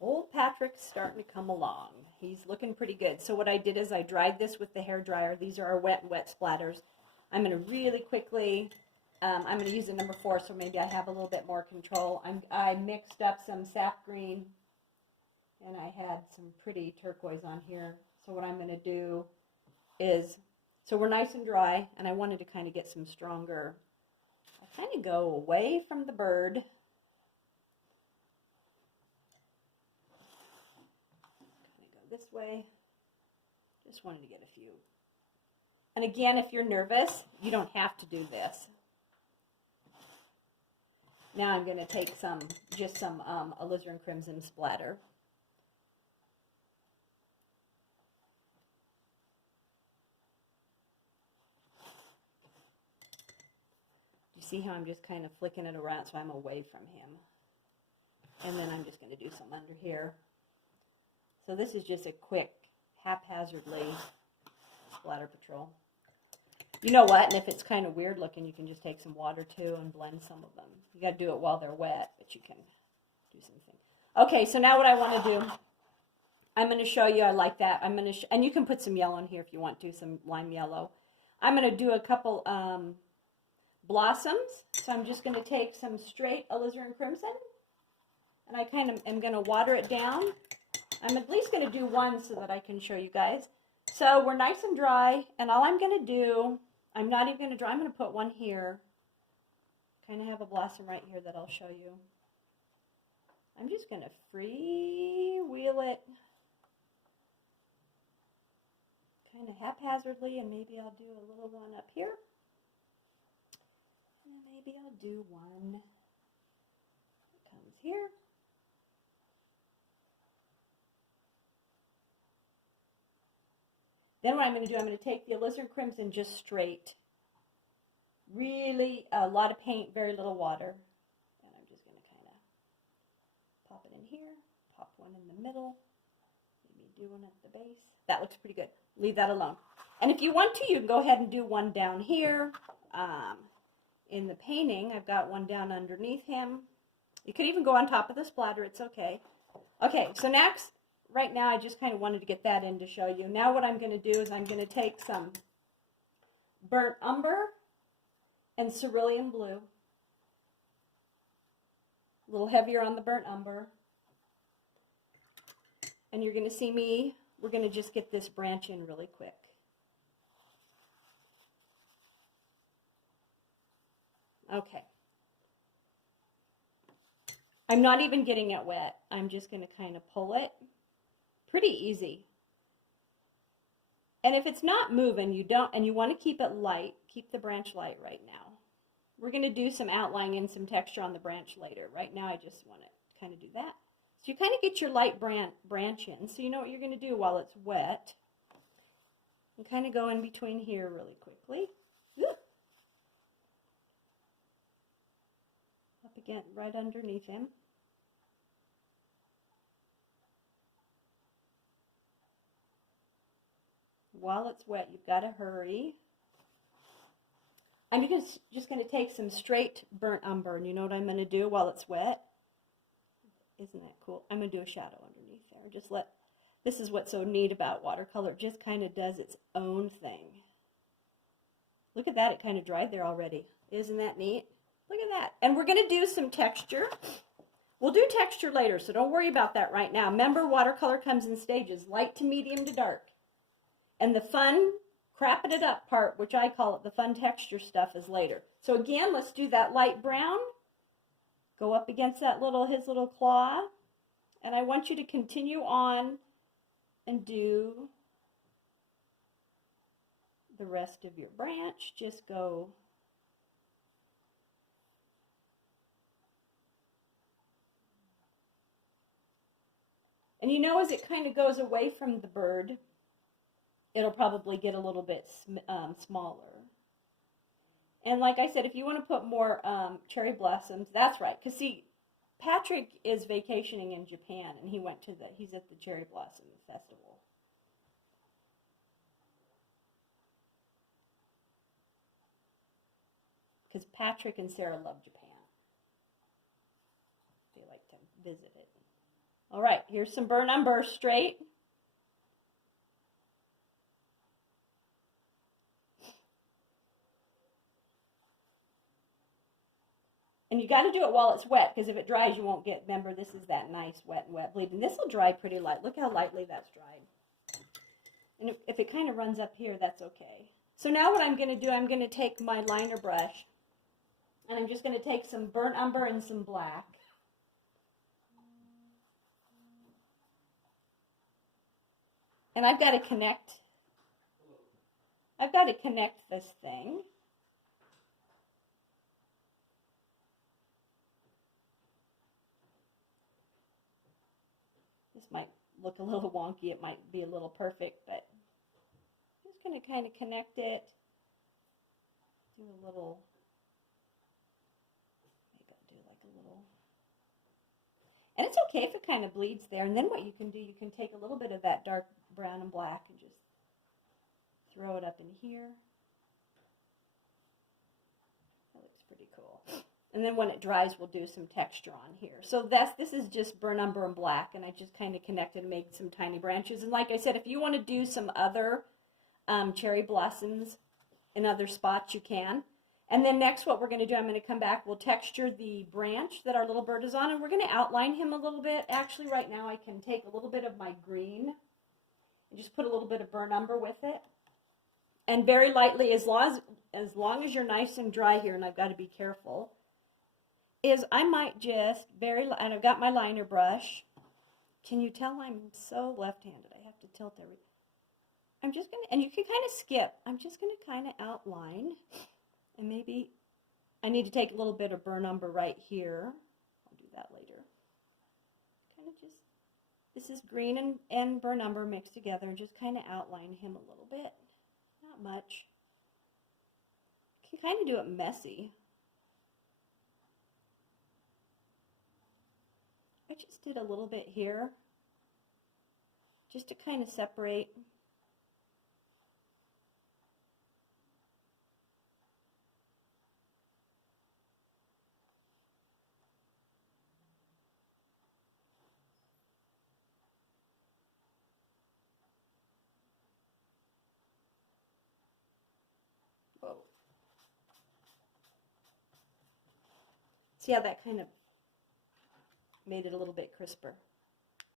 Old Patrick's starting to come along. He's looking pretty good. So what I did is I dried this with the hair dryer. These are our wet splatters. I'm going to really quickly, I'm going to use a number 4, so maybe I have a little bit more control. I mixed up some sap green, and I had some pretty turquoise on here. So what I'm going to do is, so we're nice and dry, and I wanted to kind of get some stronger. I kind of go away from the bird. Kind of go this way. Just wanted to get a few. And again, if you're nervous, you don't have to do this. Now I'm going to take just some alizarin crimson splatter. You see how I'm just kind of flicking it around so I'm away from him. And then I'm just going to do some under here. So this is just a quick, haphazardly splatter patrol. You know what? And if it's kind of weird looking, you can just take some water too and blend some of them. You got to do it while they're wet, but you can do something. Okay, so now what I want to do, I'm going to show you. I like that. I'm going to, and you can put some yellow in here if you want to, some lime yellow. I'm going to do a couple blossoms. So I'm just going to take some straight alizarin crimson, and I kind of am going to water it down. I'm at least going to do one so that I can show you guys. So we're nice and dry, and all I'm going to do, I'm not even going to dry, I'm going to put one here. Kind of have a blossom right here that I'll show you. I'm just going to freewheel it kind of haphazardly, and maybe I'll do a little one up here. And maybe I'll do one that comes here. Then what I'm going to do, I'm going to take the alizarin crimson just straight. Really a lot of paint, very little water. And I'm just going to kind of pop it in here, pop one in the middle, maybe do one at the base. That looks pretty good. Leave that alone. And if you want to, you can go ahead and do one down here. In the painting, I've got one down underneath him. You could even go on top of the splatter. It's okay. Okay, so next, right now I just kind of wanted to get that in to show you. Now what I'm going to do is I'm going to take some burnt umber and cerulean blue. A little heavier on the burnt umber. And you're going to see me, we're going to just get this branch in really quick. Okay. I'm not even getting it wet. I'm just going to kind of pull it. Pretty easy. And if it's not moving, you don't, and you want to keep it light, keep the branch light right now. We're going to do some outlining and some texture on the branch later. Right now I just want to kind of do that. So you kind of get your light branch in, so you know what you're going to do while it's wet. And kind of go in between here really quickly. Ooh. Up again, right underneath him. While it's wet, you've got to hurry. I'm just going to take some straight burnt umber, and you know what I'm going to do while it's wet? Isn't that cool? I'm going to do a shadow underneath there. Just let, this is what's so neat about watercolor. It just kind of does its own thing. Look at that, it kind of dried there already. Isn't that neat? Look at that. And we're going to do some texture. We'll do texture later, so don't worry about that right now. Remember, watercolor comes in stages, light to medium to dark. And the fun, crapping it up part, which I call it the fun texture stuff, is later. So again, let's do that light brown. Go up against that his little claw. And I want you to continue on and do the rest of your branch. Just go. And you know, as it kind of goes away from the bird, it'll probably get a little bit smaller. And like I said, if you want to put more cherry blossoms, that's right. Because see, Patrick is vacationing in Japan, and he's at the Cherry Blossom Festival. Because Patrick and Sarah love Japan. They like to visit it. All right, here's some burnt umber straight. And you got to do it while it's wet, because if it dries, you won't get, remember, this is that nice wet and wet bleed. And this will dry pretty light. Look how lightly that's dried. And if it kind of runs up here, that's okay. So now what I'm going to do, I'm going to take my liner brush, and I'm just going to take some burnt umber and some black. And I've got to connect this thing. This might look a little wonky, it might be a little perfect, but I'm just going to kind of connect it. Do a little, maybe I'll do like a little, and it's okay if it kind of bleeds there. And then what you can do, you can take a little bit of that dark brown and black and just throw it up in here. That looks pretty cool. And then when it dries, we'll do some texture on here. So this is just burnt umber and black, and I just kind of connected and made some tiny branches. And like I said, if you want to do some other cherry blossoms in other spots, you can. And then next what we're going to do, I'm going to come back, we'll texture the branch that our little bird is on, and we're going to outline him a little bit. Actually, right now I can take a little bit of my green and just put a little bit of burnt umber with it. And very lightly, as long as you're nice and dry here, and I've got to be careful, is I might just and I've got my liner brush. Can you tell I'm so left-handed? I have to tilt everything. I'm just going to, and you can kind of skip. I'm just going to kind of outline, and maybe I need to take a little bit of burnt umber right here. I'll do that later. Kind of just, this is green and burnt umber mixed together, and just kind of outline him a little bit. Not much. You can kind of do it messy. I just did a little bit here, just to kind of separate. Whoa. See how that kind of made it a little bit crisper.